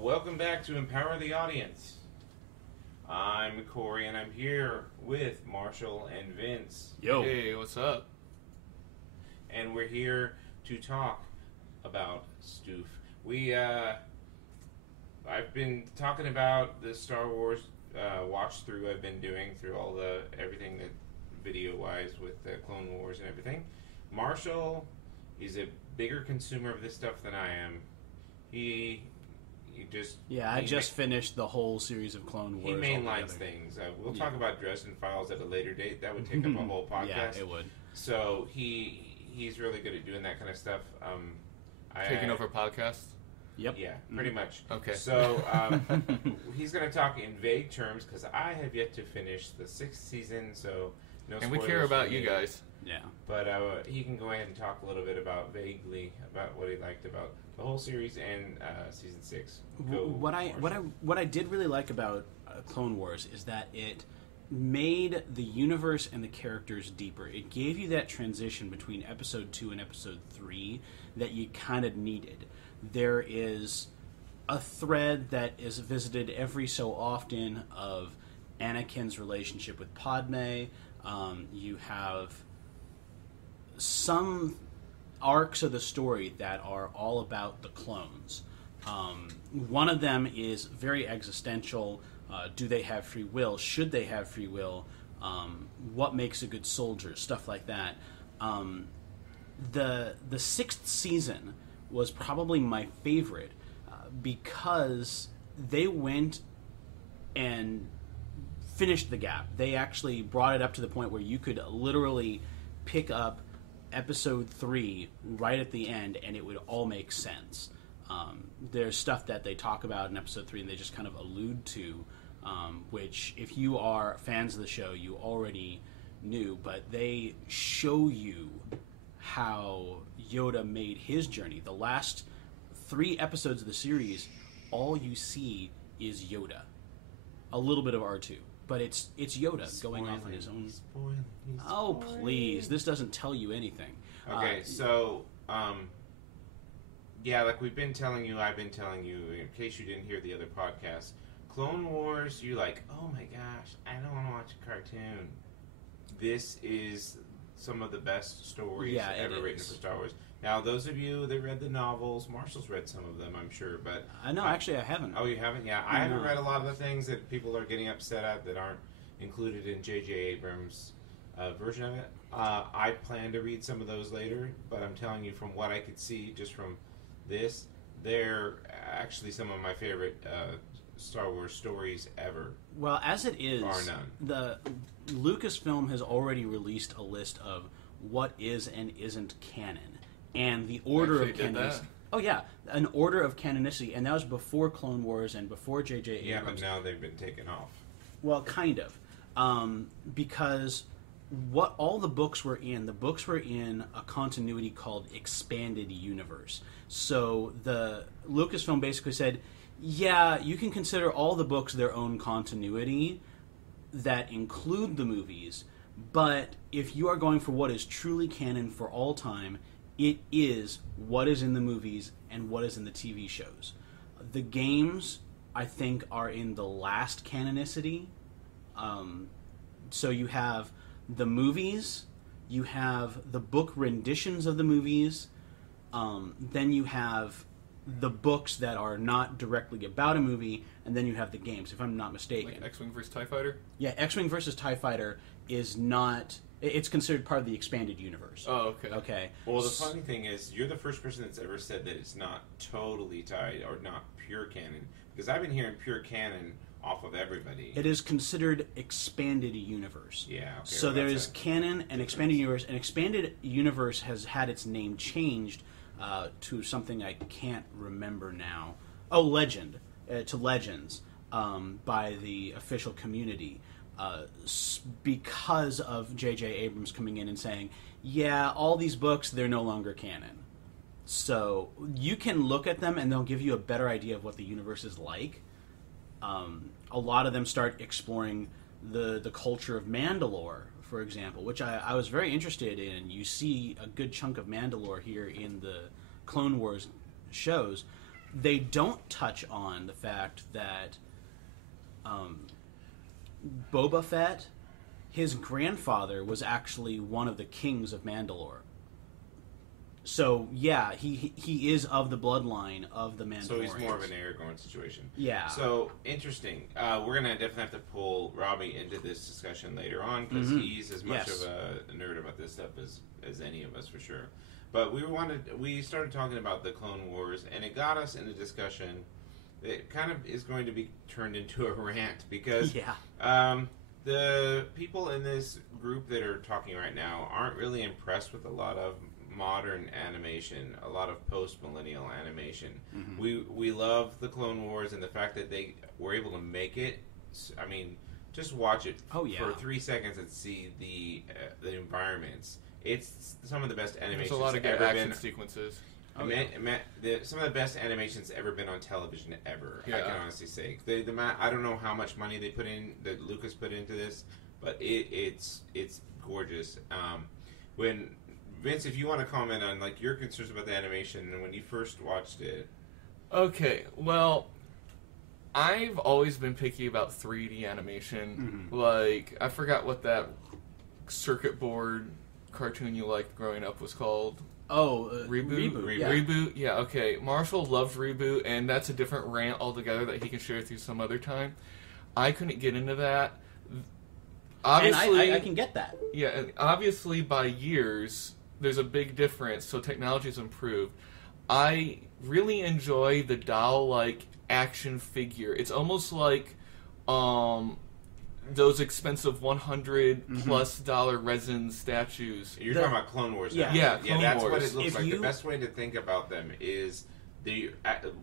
Welcome back to Empower the Audience. I'm Corey, and I'm here with Marshall and Vince. Yo. Hey, what's up? And we're here to talk about Stoof. I've been talking about the Star Wars watch through I've been doing through everything that video-wise with the Clone Wars and everything. Marshall is a bigger consumer of this stuff than I am. I just finished the whole series of Clone Wars. He mainlines things. We'll talk about Dresden Files at a later date. That would take up a whole podcast. Yeah, it would. So he's really good at doing that kind of stuff. Taking over podcasts? Yep. Yeah, pretty much. Okay. So he's going to talk in vague terms because I have yet to finish the 6th season, so no spoilers. And we care about you guys. Yeah. But he can go ahead and talk a little bit vaguely about what he liked about the whole series and season 6. What I did really like about Clone Wars is that it made the universe and the characters deeper. It gave you that transition between episode 2 and episode 3 that you kind of needed. There is a thread that is visited every so often of Anakin's relationship with Padme. You have some arcs of the story that are all about the clones. One of them is very existential. Do they have free will? Should they have free will? What makes a good soldier? Stuff like that. The 6th season was probably my favorite because they went and finished the gap. They actually brought it up to the point where you could literally pick up episode 3 right at the end and it would all make sense. There's stuff that they talk about in episode 3 and they just kind of allude to, which if you are fans of the show, you already knew, but they show you how Yoda made his journey. The last 3 episodes of the series, all you see is Yoda. A little bit of R2. But it's Yoda going off on his own. Oh, please. This doesn't tell you anything. Okay, like we've been telling you, I've been telling you, in case you didn't hear the other podcast, Clone Wars, you're like, oh my gosh, I don't want to watch a cartoon. This is some of the best stories ever written for Star Wars. Now, those of you that read the novels, Marshall's read some of them, I'm sure, but... No, actually, I haven't. Oh, you haven't? Yeah, I haven't read a lot of the things that people are getting upset at that aren't included in J.J. Abrams' version of it. I plan to read some of those later, but I'm telling you from what I could see just from this, they're actually some of my favorite Star Wars stories ever. Well, as it is, bar none. The Lucasfilm has already released a list of what is and isn't canon. And the order of canonicity. Oh yeah, an order of canonicity, and that was before Clone Wars and before J.J. Abrams. Yeah, but now they've been taken off. Well, kind of, because what all the books were in a continuity called Expanded Universe. So the Lucasfilm basically said, yeah, you can consider all the books their own continuity that include the movies, but if you are going for what is truly canon for all time, it is what is in the movies and what is in the TV shows. The games, I think, are in the last canonicity. So you have the movies, you have the book renditions of the movies, then you have the books that are not directly about a movie, and then you have the games, if I'm not mistaken. Like X-Wing versus TIE Fighter? Yeah, X-Wing versus TIE Fighter is not... It's considered part of the expanded universe. Oh, okay. Okay. Well, the funny thing is, you're the first person that's ever said that it's not totally tied or not pure canon. Because I've been hearing pure canon off of everybody. It is considered expanded universe. Yeah, okay. So there is canon and expanded universe. And expanded universe has had its name changed to something I can't remember now. Oh, Legend. To Legends by the official community. Because of J.J. Abrams coming in and saying, yeah, all these books, they're no longer canon. So you can look at them and they'll give you a better idea of what the universe is like. A lot of them start exploring the culture of Mandalore, for example, which I was very interested in. You see a good chunk of Mandalore here in the Clone Wars shows. They don't touch on the fact that Boba Fett, his grandfather was actually one of the kings of Mandalore. So yeah, he is of the bloodline of the Mandalorians. So he's more of an Aragorn situation. Yeah. So interesting. We're gonna definitely have to pull Robbie into this discussion later on because he's as much of a nerd about this stuff as any of us for sure. But we started talking about the Clone Wars, and it got us in a discussion that kind of is going to be turned into a rant because the people in this group that are talking right now aren't really impressed with a lot of modern animation, a lot of post-millennial animation. We love the Clone Wars and the fact that they were able to make it. I mean, just watch it for 3 seconds and see the environments. It's some of the best animations. There's a lot of good action sequences. Some of the best animations ever been on television ever. Yeah. I can honestly say. I don't know how much money they put in, that Lucas put into this, but it's gorgeous. When Vince, if you want to comment on like your concerns about the animation and when you first watched it. Okay, well, I've always been picky about 3D animation. Like, I forgot what that circuit board cartoon you liked growing up was called. Reboot. Yeah, okay. Marshall loves Reboot, and that's a different rant altogether that he can share with you some other time. I couldn't get into that. Obviously, and I can get that. Yeah, and obviously by years, there's a big difference, so technology's improved. I really enjoy the doll-like action figure. It's almost like those expensive $100+ resin statues. You're talking about Clone Wars. Yeah, Clone that's Wars. what it looks like. The best way to think about them is the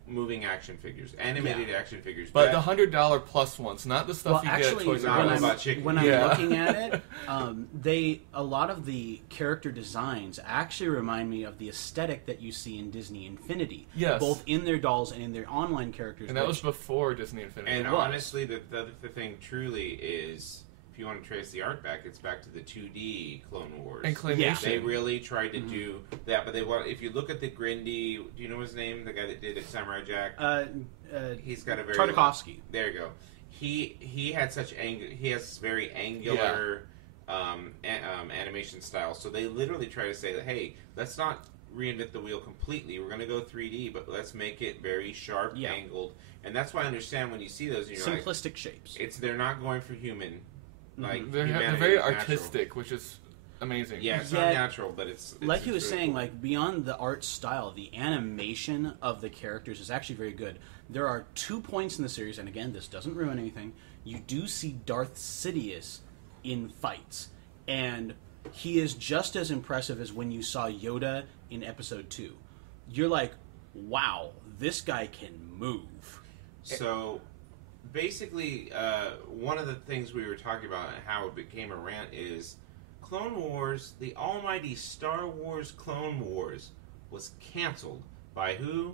moving action figures, animated action figures. But the $100+ ones, not the stuff you get at Toys R Us. When I'm looking at it, a lot of the character designs actually remind me of the aesthetic that you see in Disney Infinity. Yes. Both in their dolls and in their online characters. And that was before Disney Infinity. And honestly, the thing truly is, if you want to trace the art back, it's back to the 2D Clone Wars. And claymation. Yeah. They really tried to do that, but if you look at the Grindy, do you know his name? The guy that did Samurai Jack? He's got a very... Tartakovsky. There you go. He had such he has very angular animation style, so they literally try to say that, hey, let's not reinvent the wheel completely. We're going to go 3D, but let's make it very sharp, angled. And that's why I understand when you see those, and you're simplistic shapes. They're not going for human. Like they're very artistic, which is amazing. Yeah, it's not natural, but it's like he was saying, cool. Like beyond the art style, the animation of the characters is actually very good. There are 2 points in the series, and again, this doesn't ruin anything. You do see Darth Sidious in fights, and he is just as impressive as when you saw Yoda in Episode 2. You're like, wow, this guy can move. So basically, one of the things we were talking about and how it became a rant is Clone Wars, the almighty Star Wars Clone Wars, was canceled by who?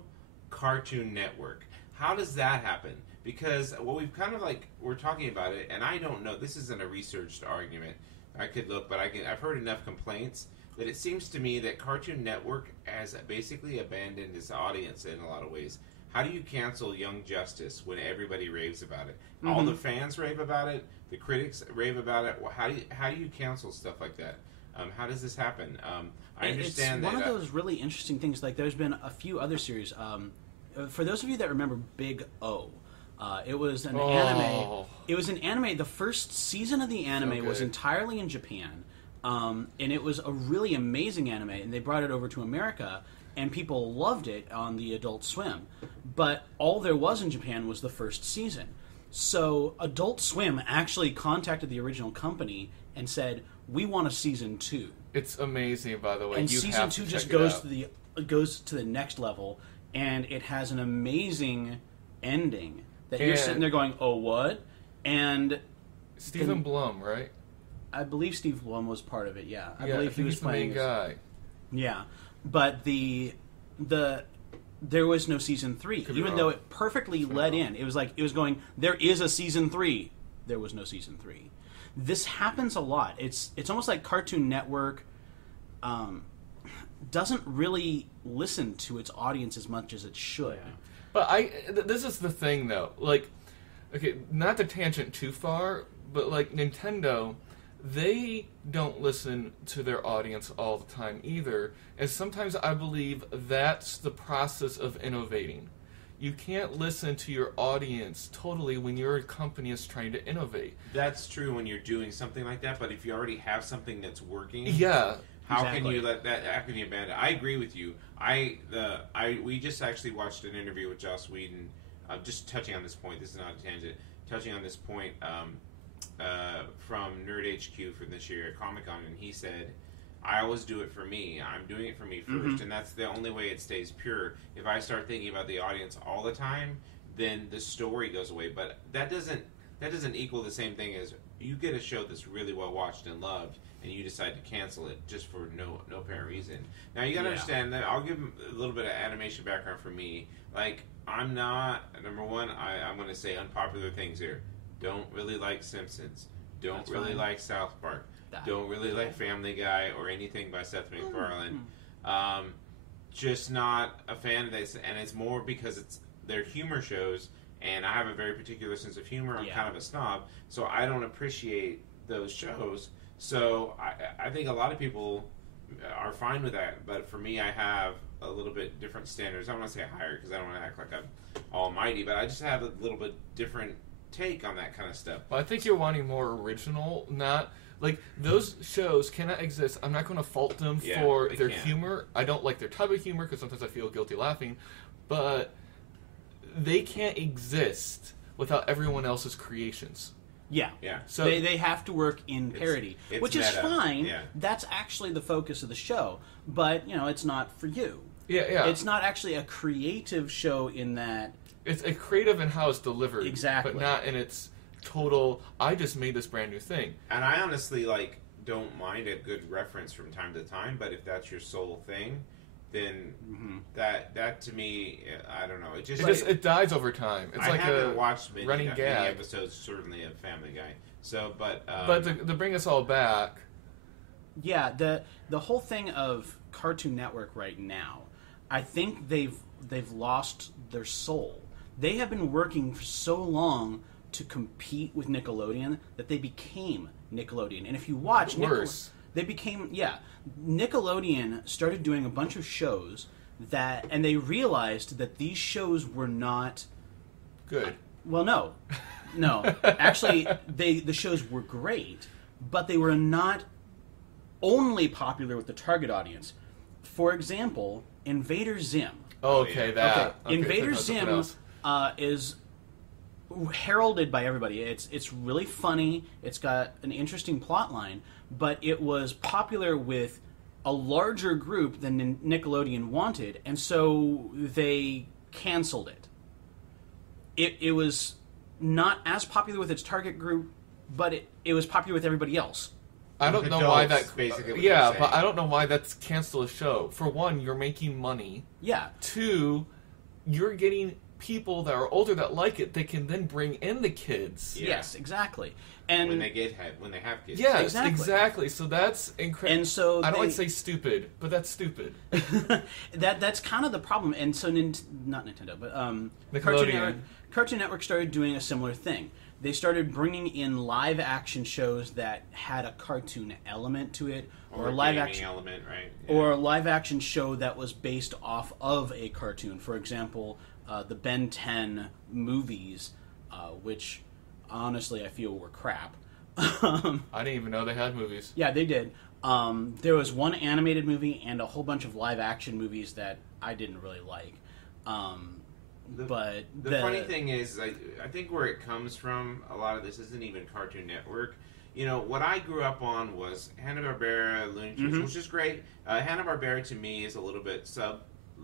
Cartoon Network. How does that happen? Because we've kind of we're talking about it, and I don't know, this isn't a researched argument. I could look, but I've heard enough complaints that it seems to me that Cartoon Network has basically abandoned its audience in a lot of ways. How do you cancel Young Justice when everybody raves about it? All the fans rave about it. The critics rave about it. Well, how do you cancel stuff like that? How does this happen? I understand it's one of those really interesting things. Like there's been a few other series. For those of you that remember Big O, it was an anime. It was an anime. The first season of the anime was entirely in Japan, and it was a really amazing anime. And they brought it over to America, and people loved it on the Adult Swim. But all there was in Japan was the first season. So Adult Swim actually contacted the original company and said, "We want a season 2." It's amazing, by the way. And you season have 2 to just check goes to the next level, and it has an amazing ending that you're sitting there going, "Oh, what?" And Stephen Blum, right? I believe Steve Blum was part of it. Yeah, I believe he was playing the main guy. Yeah, but there was no season 3, even though it perfectly led in. It was like it was going, there is a season 3. There was no season 3. This happens a lot. It's almost like Cartoon Network doesn't really listen to its audience as much as it should. Yeah. But this is the thing, though. Like, okay, not to tangent too far, but like Nintendo, they don't listen to their audience all the time either. And sometimes I believe that's the process of innovating. You can't listen to your audience totally when your company is trying to innovate. That's true when you're doing something like that, but if you already have something that's working, how can you let that? How can you abandon? I agree with you. We just actually watched an interview with Joss Whedon, just touching on this point. This is not a tangent. Touching on this point from Nerd HQ for this year at Comic-Con, and he said, I always do it for me. I'm doing it for me first, and that's the only way it stays pure. If I start thinking about the audience all the time, then the story goes away. But that doesn't equal the same thing as you get a show that's really well watched and loved, and you decide to cancel it just for no apparent reason. Now you gotta understand that I'll give a little bit of animation background for me. Like, I'm not, number one, I'm going to say unpopular things here. Don't really like Simpsons. Don't really like South Park. Don't really like Family Guy or anything by Seth MacFarlane. Just not a fan of this, and it's more because they're humor shows, and I have a very particular sense of humor. I'm kind of a snob, so I don't appreciate those shows. So I think a lot of people are fine with that, but for me, I have a little bit different standards. I don't want to say higher because I don't want to act like I'm almighty, but I just have a little bit different take on that kind of stuff. Well, I think you're wanting more original, not... Like, those shows cannot exist. I'm not going to fault them for their humor. I don't like their type of humor because sometimes I feel guilty laughing. But they can't exist without everyone else's creations. Yeah. So they have to work in parody, which is fine. Yeah. That's actually the focus of the show. But, it's not for you. Yeah. It's not actually a creative show in that... It's a creative in how it's delivered. Exactly. But not in its... total, I just made this brand new thing. And I honestly, don't mind a good reference from time to time, but if that's your sole thing, then that to me, I don't know. It dies over time. It's like haven't watched running many gag. episodes, certainly, of Family Guy. So, but to bring us all back... Yeah, the whole thing of Cartoon Network right now, I think they've lost their soul. They have been working for so long to compete with Nickelodeon that they became Nickelodeon. And if you watch they became Nickelodeon started doing a bunch of shows and they realized that these shows were not good. Well, no. Actually, the shows were great, but they were not only popular with the target audience. For example, Invader Zim. Oh, okay, that. Okay. Invader Zim is heralded by everybody. It's really funny. It's got an interesting plot line, but it was popular with a larger group than Nickelodeon wanted, and so they canceled it. It was not as popular with its target group, but it was popular with everybody else. I don't know why that... Basically but I don't know why that's canceled a show. For one, you're making money. Yeah. Two, you're getting people that are older that like it, they can then bring in the kids. Yeah. Yes, exactly. And when they have kids. Yes, exactly. So that's incredible. And so I don't want to say stupid, but that's stupid. That's kind of the problem. And so not Nintendo, but Cartoon Network started doing a similar thing. They started bringing in live action shows that had a cartoon element to it, or a live action element, right? Yeah. Or a live action show that was based off of a cartoon. For example, the Ben 10 movies, which honestly I feel were crap. I didn't even know they had movies. Yeah, they did. There was one animated movie and a whole bunch of live action movies that I didn't really like. But the funny thing is, I think where it comes from, a lot of this isn't even Cartoon Network. What I grew up on was Hanna-Barbera, Looney Tunes, which is great. Hanna-Barbera to me is a little bit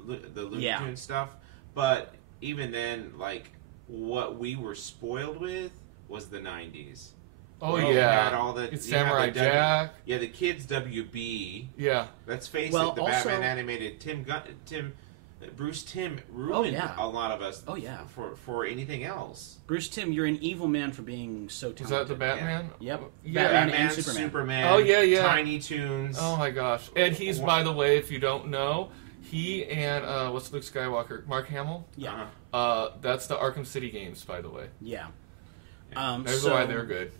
the Looney Tunes stuff. But even then, what we were spoiled with was the 90s. Oh, yeah. It's Samurai Jack. The Kids WB. Yeah. Let's face it, the Batman animated Bruce Timm ruined a lot of us for anything else. Bruce Timm, you're an evil man for being so talented. Is that the Batman? Yep. Yeah. Batman and Superman. Oh, yeah. Tiny Toons. Oh, my gosh. And he's, by the way, if you don't know, He and what's Luke Skywalker? Mark Hamill. Yeah. That's the Arkham City games, by the way. Yeah. That's why they're good.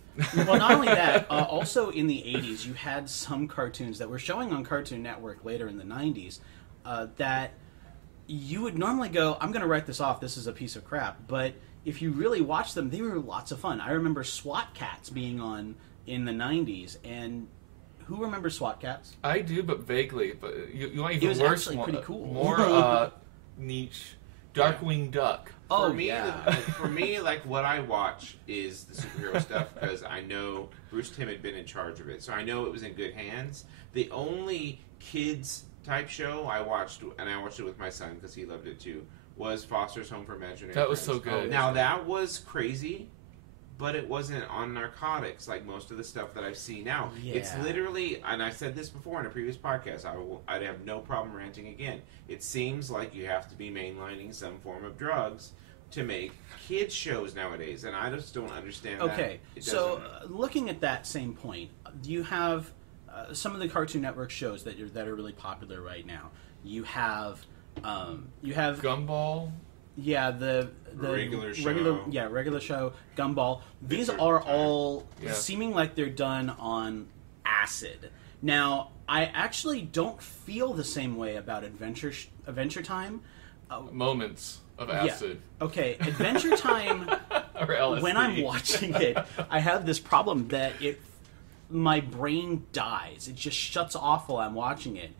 Well, not only that, also in the 80s, you had some cartoons that were showing on Cartoon Network later in the 90s that you would normally go, I'm going to write this off, this is a piece of crap. But if you really watch them, they were lots of fun. I remember SWAT Cats being on in the 90s, and who remembers SWAT Cats? I do, but vaguely. But you want even it was worse, actually pretty cool. More niche. Darkwing Duck. For me, like what I watch is the superhero stuff because I know Bruce Timm had been in charge of it, so I know it was in good hands. The only kids type show I watched, and I watched it with my son because he loved it too, was Foster's Home for Imaginary That was Friends. so good. Now that was crazy, but it wasn't on narcotics like most of the stuff that I've seen now. Yeah. It's literally, and I said this before in a previous podcast, I'd have no problem ranting again. It seems like you have to be mainlining some form of drugs to make kids shows nowadays, and I just don't understand that. Okay, so looking at that same point, you have some of the Cartoon Network shows that are really popular right now. You have Gumball. Yeah, the regular show, Gumball. These are all seeming like they're done on acid. Now, I actually don't feel the same way about Adventure Time. Moments of acid. Yeah. Okay, Adventure Time. Or LSD. When I'm watching it, I have this problem that my brain dies. It just shuts off while I'm watching it.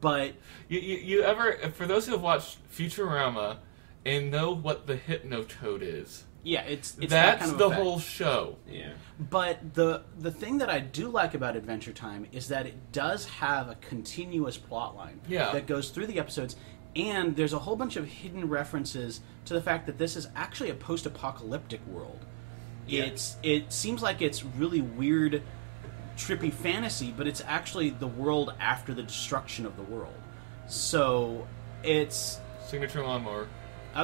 But you ever, for those who have watched Futurama and know what the Hypnotoad is, yeah, it's that's that kind of the effect. whole show. Yeah. But the thing that I do like about Adventure Time is that it does have a continuous plot line that goes through the episodes, and there's a whole bunch of hidden references to the fact that this is actually a post-apocalyptic world. Yeah. It seems like it's really weird, trippy fantasy, but it's actually the world after the destruction of the world. So it's Signature lawnmower.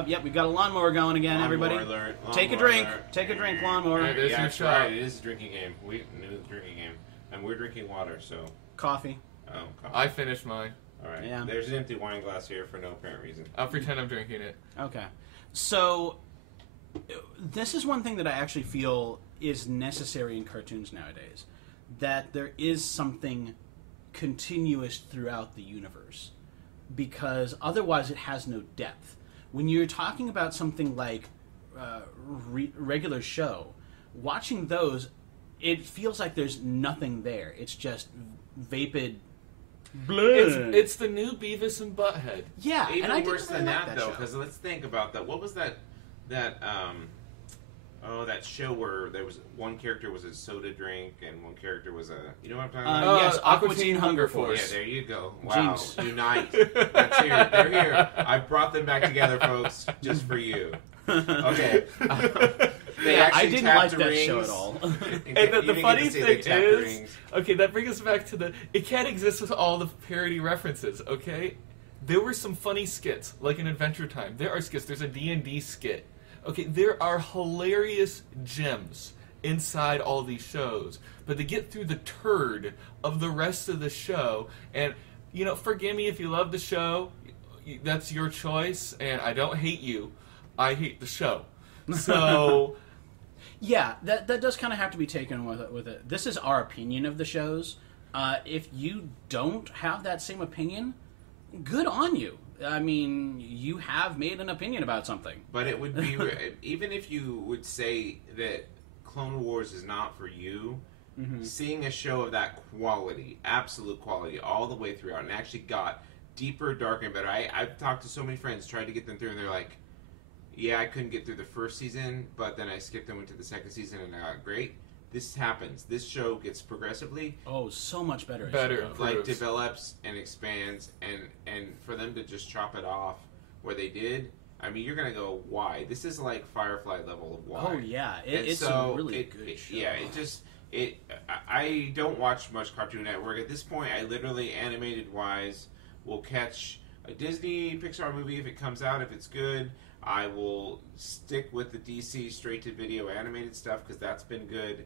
Yep, we got a lawnmower going again, everybody. Alert, Take a lawnmower drink. alert. Take a drink, lawnmower. Yeah, there's your that's shot. right. It is a drinking game. We knew the drinking game, and we're drinking water. So, Coffee. oh, coffee. I finished mine. All right. Yeah. There's an empty wine glass here for no apparent reason. I'll pretend I'm drinking it. Okay. So, this is one thing that I actually feel is necessary in cartoons nowadays. That there is something continuous throughout the universe. Because otherwise it has no depth. When you're talking about something like regular show, watching those, it feels like there's nothing there. It's just vapid blood. It's the new Beavis and Butthead. Yeah, Even and I worse didn't than really like that, though, show. because let's think about that. What was that show where there was one character was a soda drink and one character was a, you know what I'm talking about? Yes, Aqua Teen Teen Hunger Hunger Force. Force. Yeah, there you go. Wow, Jinx. unite. That's here. They're here. I brought them back together, folks, just for you. Okay. They Yeah, I actually didn't tapped like the that rings. show at all. And the funny thing is, is, okay, that brings us back to it can't exist with all the parody references, okay? There were some funny skits, like in Adventure Time. There are skits. There's a D&D skit. Okay, there are hilarious gems inside all these shows, but they get through the turd of the rest of the show, and, you know, forgive me if you love the show, that's your choice, and I don't hate you, I hate the show. So... Yeah, that does kind of have to be taken with it. This is our opinion of the shows. If you don't have that same opinion, good on you. I mean, you have made an opinion about something. But it would be, even if you would say that Clone Wars is not for you, seeing a show of that quality, absolute quality, all the way throughout, and actually got deeper, darker, and better. I've talked to so many friends, tried to get them through, and they're like, yeah, I couldn't get through the first season, but then I skipped and went to the second season, and I got great. This happens. This show gets progressively So much better. Better. like develops and expands, and for them to just chop it off where they did, I mean, you're gonna go, why? This is like Firefly level of why. Oh yeah, it's so a really good show. Yeah, I don't watch much Cartoon Network at this point. I literally, animated wise, will catch a Disney Pixar movie if it comes out, if it's good. I will stick with the DC straight to video animated stuff because that's been good.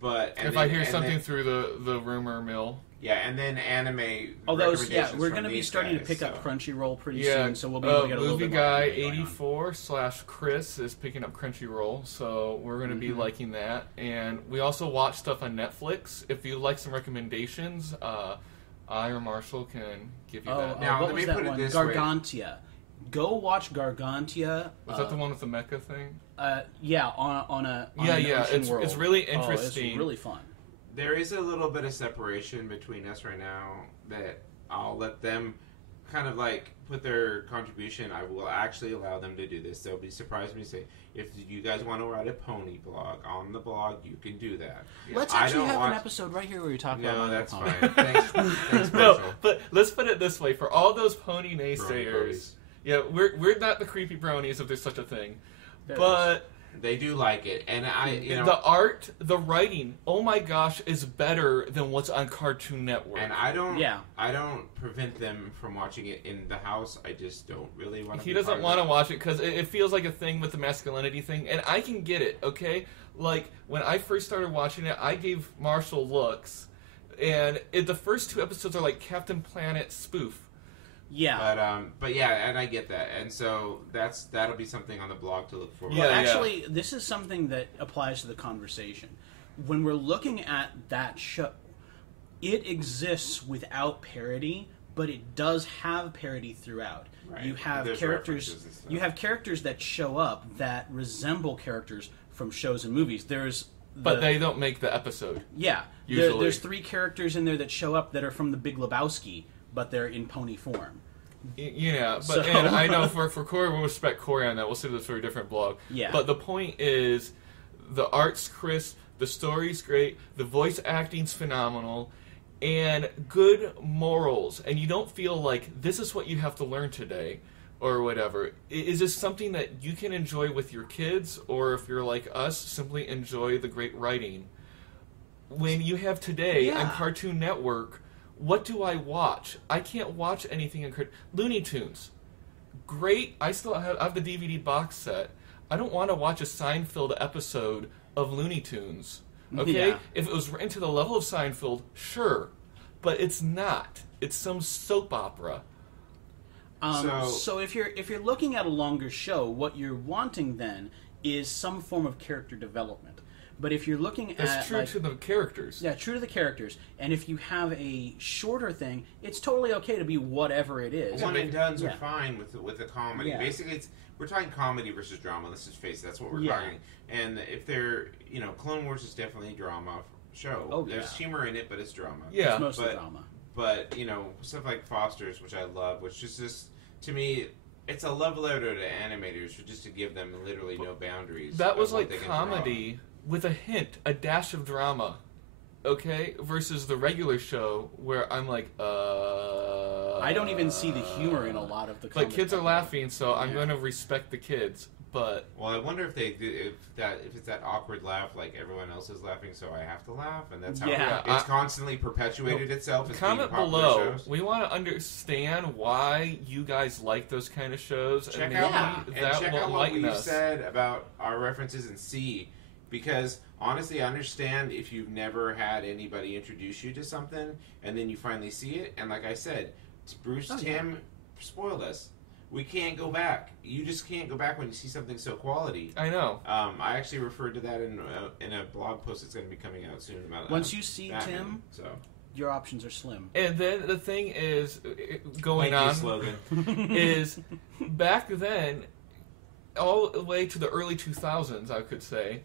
But if I hear something through the rumor mill. Yeah, and then anime. Although, we're going to be starting to pick up Crunchyroll pretty soon, so we'll be able to get a little bit more. Movie Guy 84/Chris is picking up Crunchyroll, so we're going to be liking that. And we also watch stuff on Netflix. If you like some recommendations, I or Marshall can give you that. Now, what was that one? Gargantia. Go watch Gargantia. Was that the one with the mecha thing? Yeah, on an it's world. It's really interesting. It's really fun. There is a little bit of separation between us right now that I'll let them kind of like put their contribution. I will actually allow them to do this. They'll be surprised when you say, if you guys want to write a pony blog on the blog, you can do that. Let's actually have an episode right here where you talk about No, that's pony. fine. Thanks, No, but let's put it this way: for all those pony naysayers, bronies. we're not the creepy bronies if there's such a thing, they do like it, and the art, the writing, oh my gosh, is better than what's on Cartoon Network. And I don't prevent them from watching it in the house. I just don't really want to. He doesn't want to watch it because it feels like a thing with the masculinity thing, and I can get it. Okay, like when I first started watching it, I gave Marshall looks, and the first 2 episodes are like Captain Planet spoof. Yeah, but yeah, and I get that, and so that'll be something on the blog to look forward. Well, actually, this is something that applies to the conversation. When we're looking at that show, it exists without parody, but it does have parody throughout. Right. You have characters. You have characters that show up that resemble characters from shows and movies. But they don't make the episode. Yeah, usually. There's 3 characters in there that show up that are from The Big Lebowski, but they're in pony form. Yeah, but and I know for Corey, we'll respect Corey on that. We'll save this for a different blog. Yeah. But the point is, the art's crisp, the story's great, the voice acting's phenomenal, and good morals. And you don't feel like this is what you have to learn today, or whatever. Is this something that you can enjoy with your kids, or if you're like us, simply enjoy the great writing? When you have today on Cartoon Network, what do I watch? I can't watch anything in Looney Tunes. Great. I still have the DVD box set. I don't want to watch a Seinfeld episode of Looney Tunes. Okay? Yeah. If it was written to the level of Seinfeld, sure. But it's not. It's some soap opera. So if you're looking at a longer show, what you're wanting then is some form of character development. But if you're looking at... It's true to the characters. Yeah, true to the characters. And if you have a shorter thing, it's totally okay to be whatever it is. One and dones are fine with the comedy. Yeah. Basically, we're talking comedy versus drama. Let's just face it. That's what we're talking. And if they're... Clone Wars is definitely a drama show. Oh, There's humor in it, but it's drama. Yeah. It's mostly drama. But, stuff like Foster's, which I love, which is just... To me... It's a love letter to animators just to give them literally no boundaries. That was like comedy with a hint, a dash of drama, okay? Versus the regular show where I'm like, I don't even see the humor in a lot of the comedy. But kids are laughing, so I'm going to respect the kids. But well, I wonder if it's that awkward laugh like everyone else is laughing, so I have to laugh, and that's how it's constantly perpetuated itself. As comment being below. Shows. We want to understand why you guys like those kind of shows, check and out will what we've us. said about our references and see, because honestly, I understand if you've never had anybody introduce you to something, and then you finally see it, and like I said, Tim spoiled us. We can't go back. You just can't go back when you see something so quality. I know. I actually referred to that in a blog post that's going to be coming out soon about. Once you see Batman, Tim, your options are slim. And then the thing is, slogan is back then, all the way to the early 2000s, I could say,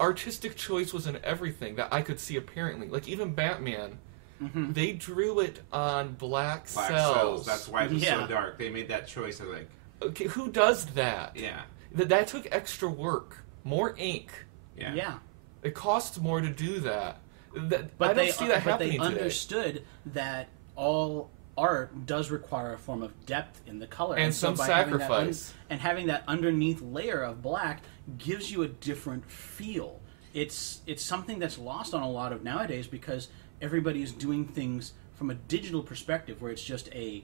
artistic choice was in everything that I could see apparently. Like even Batman. Mm-hmm. They drew it on black cells. That's why it was so dark. They made that choice. I was like, okay, who does that? Yeah, that took extra work, more ink. Yeah. It costs more to do that. But I don't see that happening today. But they understood that all art does require a form of depth in the color and some sacrifice. And having that underneath layer of black gives you a different feel. It's something that's lost on a lot of nowadays because everybody is doing things from a digital perspective where it's just a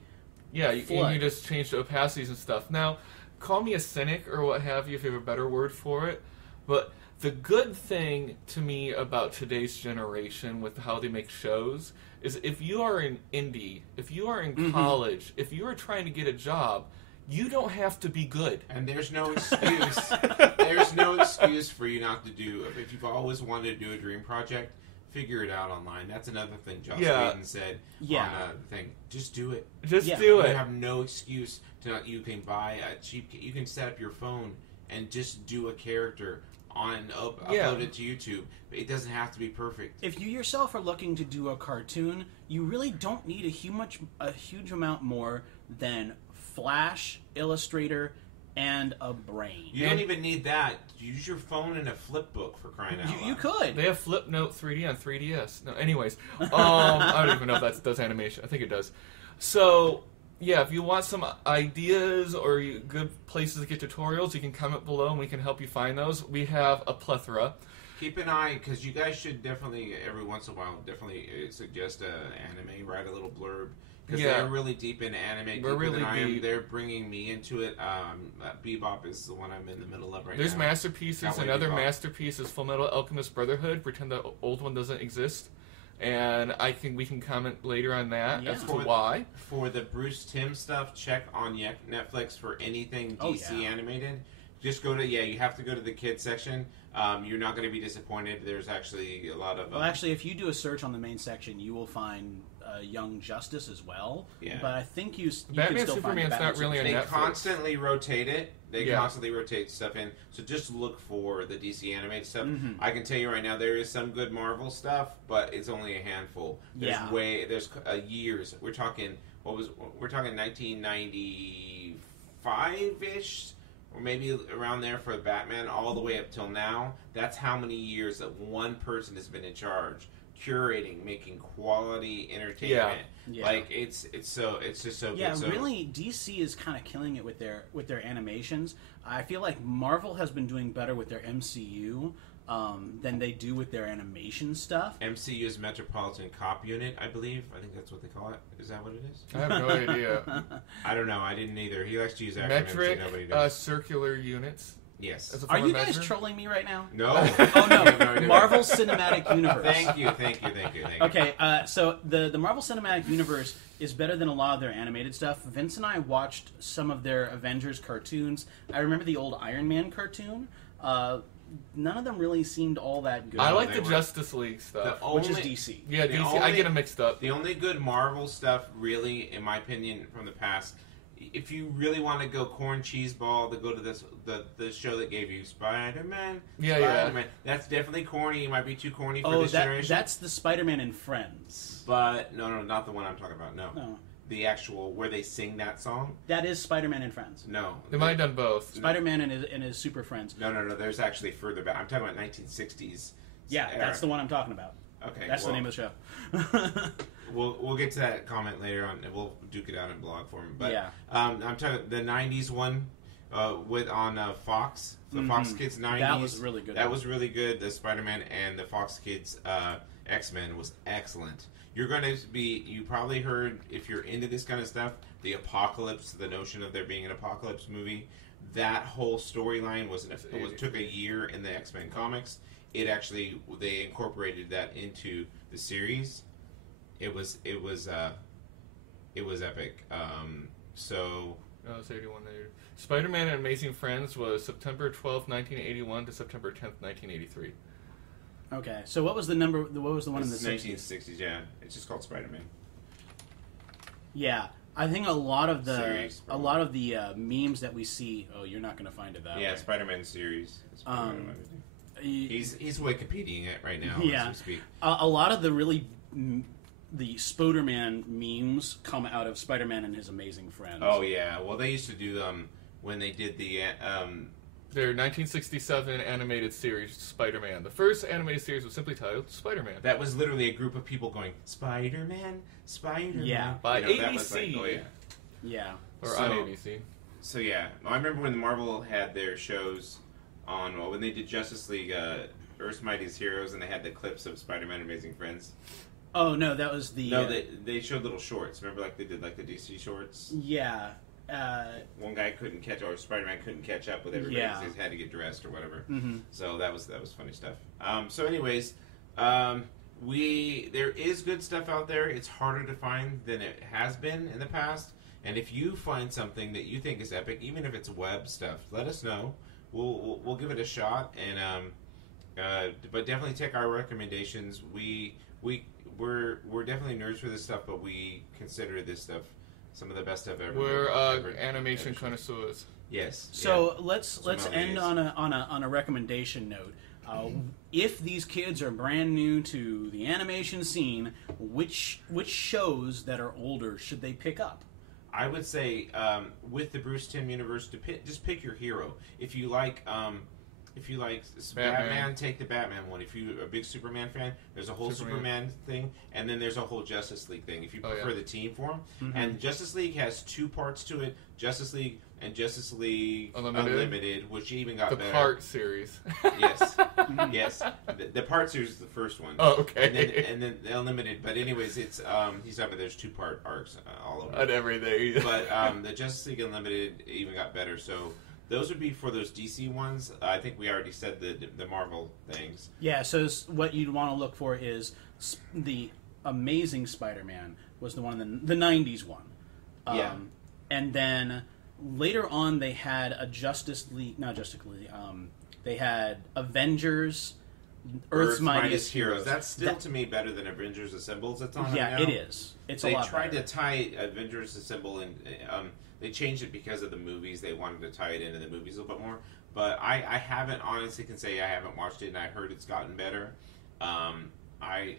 you just change the opacities and stuff. Now, call me a cynic or what have you if you have a better word for it, but The good thing to me about today's generation with how they make shows is if you are in indie, if you are in college, if you are trying to get a job, you don't have to be good. And there's no excuse. There's no excuse for you not to do. If you've always wanted to do a dream project, figure it out online. That's another thing Joss Whedon said on the thing. Just do it. Just do it. You have no excuse to not. You can buy a cheap. You can set up your phone and just do a character upload it to YouTube. It doesn't have to be perfect. If you yourself are looking to do a cartoon, you really don't need a huge amount more than Flash, Illustrator, and a brain. You don't even need that. Use your phone and a flip book for crying out loud. You could. They have Flip Note 3D on 3DS. No, anyways, I don't even know if that does animation. I think it does. So, yeah, if you want some ideas or good places to get tutorials, you can comment below and we can help you find those. We have a plethora. Keep an eye, because you guys should definitely, every once in a while, suggest an anime, write a little blurb. Because they're really deep into anime. We're really deep. They're bringing me into it. Bebop is the one I'm in the middle of right now. There's masterpieces. Another masterpiece is Full Metal Alchemist Brotherhood. Pretend the old one doesn't exist. And we can comment later on that as to why. For the Bruce Timm stuff, check on Netflix for anything DC animated. Just go to, you have to go to the kids section. You're not going to be disappointed. There's actually a lot of... well, actually, if you do a search on the main section, you will find Young Justice as well. Yeah. But I think you Batman can still Superman's find not really on Netflix. They constantly rotate it. They constantly rotate stuff in. So just look for the DC animated stuff. I can tell you right now, there is some good Marvel stuff, but it's only a handful. There's years. We're talking 1995-ish? Or maybe around there for Batman, all the way up till now. That's how many years that one person has been in charge, curating, making quality entertainment. Yeah. Like it's just so good. Yeah, really, DC is kind of killing it with their animations. I feel like Marvel has been doing better with their MCU than they do with their animation stuff. MCU is Metropolitan Cop Unit, I believe. I think that's what they call it. Is that what it is? I have no idea. I don't know. I didn't either. He likes to use acronyms. Metric, nobody does. Circular units. Yes. Are you guys trolling me right now? No. Oh no. Marvel Cinematic Universe. Thank you. Okay, so the Marvel Cinematic Universe is better than a lot of their animated stuff. Vince and I watched some of their Avengers cartoons. I remember the old Iron Man cartoon. None of them really seemed all that good. I like the Justice League stuff, which is DC. Yeah, DC. I get them mixed up. The only good Marvel stuff, really, in my opinion, from the past, if you really want to go corn cheese ball, to go to the show that gave you Spider-Man. Yeah. That's definitely corny. It might be too corny for this generation. That's the Spider-Man and Friends. But no, not the one I'm talking about. No. The actual where they sing that song. That is Spider-Man and Friends. No, they might have done both. Spider-Man and his Super Friends. No. There's actually further back. I'm talking about 1960s. Yeah, that's the one I'm talking about. Okay, that's the name of the show. We'll get to that comment later on, and we'll duke it out in blog form. But I'm talking the 90s one on Fox. The Fox Kids 90s. That was really good. That was really good. The Spider-Man and the Fox Kids X-Men was excellent. You're going to be, you probably heard, if you're into this kind of stuff, the apocalypse, the notion of there being an apocalypse movie. That whole storyline took a year in the X-Men comics. It actually, they incorporated that into the series. It was epic. So. Oh, it's 81 later. Spider-Man and Amazing Friends was September 12th, 1981 to September 10th, 1983. Okay, so what was the number? What was the one in the 1960s? Yeah, it's just called Spider-Man. Yeah, I think a lot of the memes that we see. Oh, you're not going to find it that way. Yeah, Spider-Man series. He's Wikipediaing it right now. Yeah, as we speak. A lot of the the Spoderman memes come out of Spider-Man and his Amazing Friends. Oh yeah, well they used to do when they did the. Their 1967 animated series, Spider-Man. The first animated series was simply titled Spider-Man. That was literally a group of people going, Spider-Man, Spider-Man. Yeah. By ABC. Yeah. Or on ABC. So, yeah. I remember when Marvel had their shows on, when they did Justice League, Earth's Mightiest Heroes, and they had the clips of Spider-Man and Amazing Friends. Oh, no, that was the... No, they showed little shorts. Remember, like, they did, like, the DC shorts? Yeah. One guy couldn't catch, or Spider-Man couldn't catch up with everybody Yeah. because he had to get dressed or whatever. Mm-hmm. So that was funny stuff. So anyways, there is good stuff out there. It's harder to find than it has been in the past. And if you find something that you think is epic, even if it's web stuff, let us know. We'll give it a shot. And but definitely take our recommendations. We're definitely nerds for this stuff, but we consider this stuff some of the best stuff ever. We're ever animation connoisseurs. Yes. So yeah. let's end nowadays. on a recommendation note. If these kids are brand new to the animation scene, which shows that are older should they pick up? I would say with the Bruce Timm universe, just pick your hero. If you like Batman, take the Batman one. If you're a big Superman fan, there's a whole Superman thing, and then there's a whole Justice League thing. If you prefer the team form, and Justice League has two parts to it: Justice League and Justice League Unlimited, which even got better. The part series. Yes, yes. The part series is the first one. Oh, okay. And then the Unlimited. But anyways, it's he's talking about there's 2-part arcs all over. Not everything. But the Justice League Unlimited even got better. So those would be for those DC ones. I think we already said the Marvel things. Yeah. So what you'd want to look for is the Amazing Spider-Man was the one in the '90s one. Yeah. And then later on, they had a Justice League. Not Justice League. They had Avengers, Earth's Mightiest Heroes. That's still to me better than Avengers Assembles. It's on yeah, now. it is. It's they a lot tried better. to tie Avengers Assemble and they changed it because of the movies. They wanted to tie it into the movies a little bit more. But I haven't honestly can say I haven't watched it, and I heard it's gotten better. I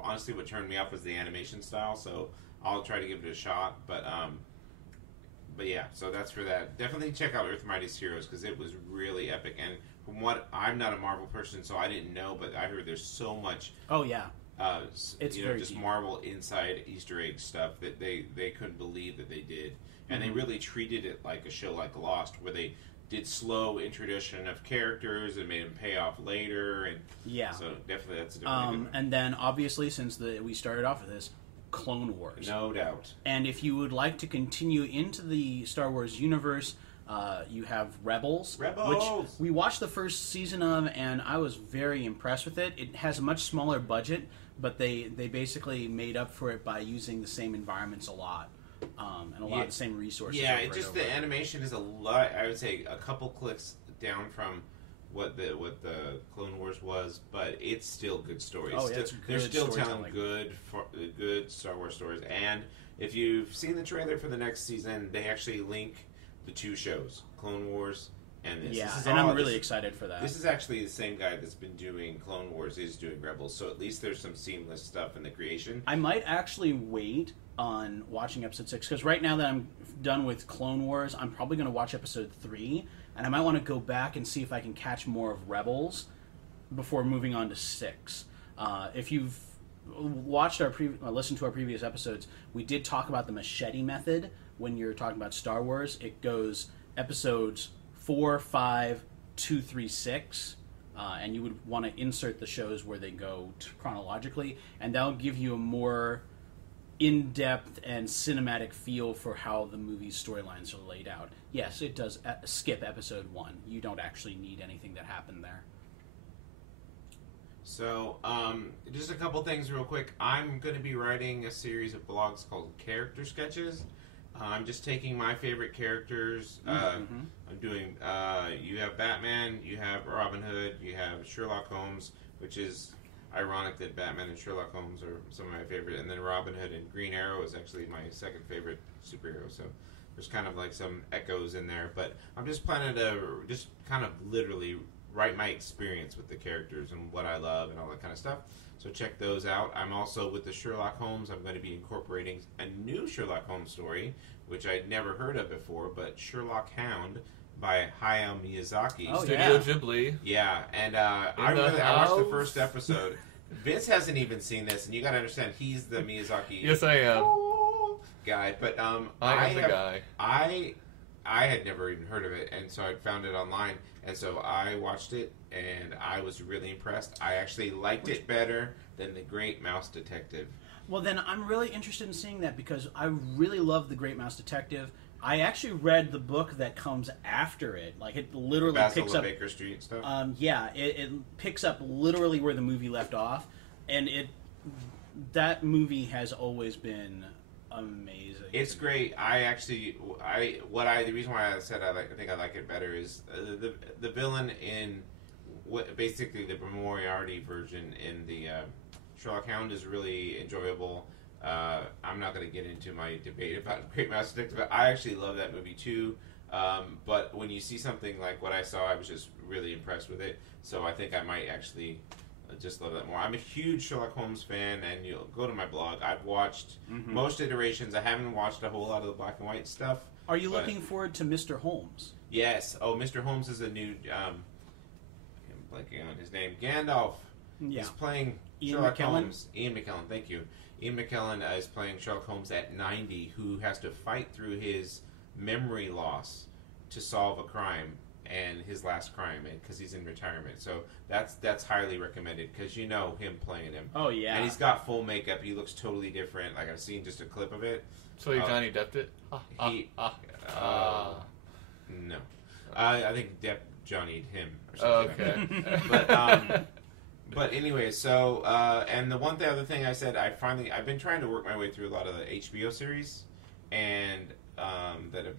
honestly what turned me off was the animation style, so I'll try to give it a shot. But yeah, so that's for that. Definitely check out Earth's Mightiest Heroes because it was really epic. And from what I'm not a Marvel person, so I didn't know, but I heard there's so much. Oh yeah. It's very just deep. Marvel inside Easter egg stuff that they couldn't believe that they did, and they really treated it like a show like Lost, where they did slow introduction of characters and made them pay off later, and Yeah. so definitely that's a different good one. And then obviously, since we started off with this, Clone Wars. No doubt. And if you would like to continue into the Star Wars universe, you have Rebels, which we watched the first season of, and I was very impressed with it. It has a much smaller budget, but they basically made up for it by using the same environments a lot, and a lot of the same resources. Yeah, over it and just over. the animation is a lot. I would say a couple clicks down from what the Clone Wars was, but it's still good stories. Oh, yeah, it's They're good still telling storytelling. good Star Wars stories. And if you've seen the trailer for the next season, they actually link the two shows, Clone Wars and this. Yeah, This is and all- I'm really excited for that. This is actually the same guy that's been doing Clone Wars is doing Rebels, so at least there's some seamless stuff in the creation. I might actually wait on watching episode 6 because right now that I'm done with Clone Wars, I'm probably going to watch episode 3, and I might want to go back and see if I can catch more of Rebels before moving on to 6. If you've watched listened to our previous episodes, we did talk about the machete method when you're talking about Star Wars. It goes episodes 4, 5, 2, 3, 6. And you would want to insert the shows where they go chronologically, and that'll give you a more in-depth and cinematic feel for how the movie's storylines are laid out. Yes, it does skip episode 1. You don't actually need anything that happened there. So, just a couple things real quick. I'm going to be writing a series of blogs called Character Sketches. I'm just taking my favorite characters. I'm doing, you have Batman, you have Robin Hood, you have Sherlock Holmes, which is ironic that Batman and Sherlock Holmes are some of my favorite, and then Robin Hood and Green Arrow is actually my second favorite superhero, so there's kind of like some echoes in there, but I'm just planning to just kind of literally write my experience with the characters and what I love and all that kind of stuff. So check those out. I'm also with the Sherlock Holmes. I'm going to be incorporating a new Sherlock Holmes story, which I'd never heard of before, but Sherlock Hound by Hayao Miyazaki. Oh, Studio yeah. Ghibli. Yeah, and I watched the first episode. Vince hasn't even seen this, and you got to understand, he's the Miyazaki Yes, I am. guy. But I am the guy. I had never even heard of it, and so I found it online, and so I watched it, and I was really impressed. I actually liked it better than The Great Mouse Detective. Well, then I'm really interested in seeing that because I really love The Great Mouse Detective, I actually read the book that comes after it. Like, it literally Basil picks of up... Baker Street stuff? Yeah, it picks up literally where the movie left off. And that movie has always been amazing. It's great. The reason why I said I think I like it better is the villain in basically the Moriarty version in the Sherlock Hound is really enjoyable. I'm not going to get into my debate about Great Mouse Detective, but I actually love that movie too. But when you see something like what I saw, I was just really impressed with it. So I think I might actually just love that more. I'm a huge Sherlock Holmes fan, and you'll go to my blog. I've watched most iterations. I haven't watched a whole lot of the black and white stuff. Are you looking forward to Mr. Holmes? Yes. Oh, Mr. Holmes is a new... I'm blanking on his name. Gandalf. Yeah. He's playing Ian Sherlock McKellen? Holmes. Ian McKellen, thank you. Ian McKellen is playing Sherlock Holmes at 90, who has to fight through his memory loss to solve a crime, and his last crime, because he's in retirement. So that's highly recommended, because you know him playing him. Oh, yeah. And he's got full makeup. He looks totally different. Like, I've seen just a clip of it. So you Johnny Depped it? No. I think Depp Johnny'd him or something. Okay. But anyway, so and the other thing I said, I've been trying to work my way through a lot of the HBO series, and that I've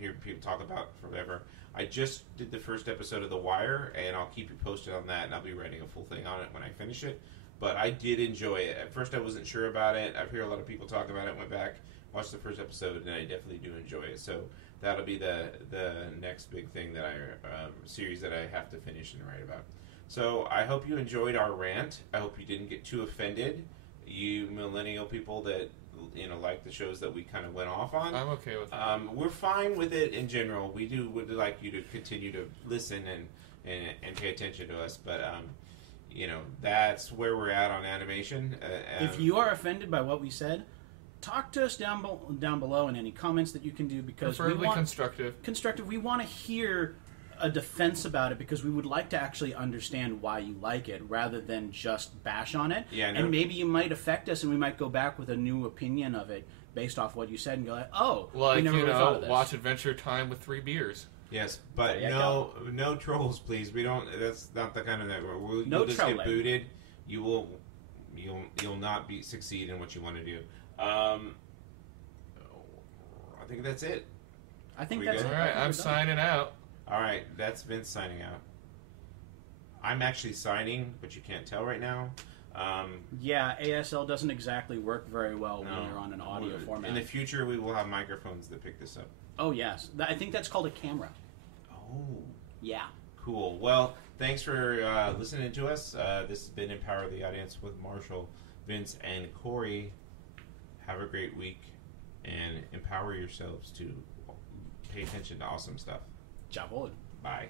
heard people talk about forever. I just did the first episode of The Wire, and I'll keep you posted on that, and I'll be writing a full thing on it when I finish it. But I did enjoy it. At first, I wasn't sure about it. I've heard a lot of people talk about it. Went back, watched the first episode, and I definitely do enjoy it. So that'll be the next big thing that series that I have to finish and write about. So I hope you enjoyed our rant. I hope you didn't get too offended, you millennial people that like the shows that we kind of went off on. I'm okay with it. We're fine with it in general. We would like you to continue to listen and pay attention to us, but that's where we're at on animation. If you are offended by what we said, talk to us down below in any comments that you can do, because preferably constructive. We want to hear a defense about it, because we would like to actually understand why you like it rather than just bash on it. Yeah, and maybe you might affect us, and we might go back with a new opinion of it based off what you said and go like, oh, we never really thought of this. Watch Adventure Time with 3 beers. Yes, but no trolls, please. We don't. That's not the kind of that. You'll just get booted. You'll not succeed in what you want to do. I think that's it. I think that's it. All right, I'm signing out. All right, that's Vince signing out. I'm actually signing, but you can't tell right now. Yeah, ASL doesn't exactly work very well when you're on an audio format. In the future, we will have microphones that pick this up. Oh, yes. I think that's called a camera. Oh. Yeah. Cool. Well, thanks for listening to us. This has been Empower the Audience with Marshall, Vince, and Corey. Have a great week, and empower yourselves to pay attention to awesome stuff. Jawohl. Bye.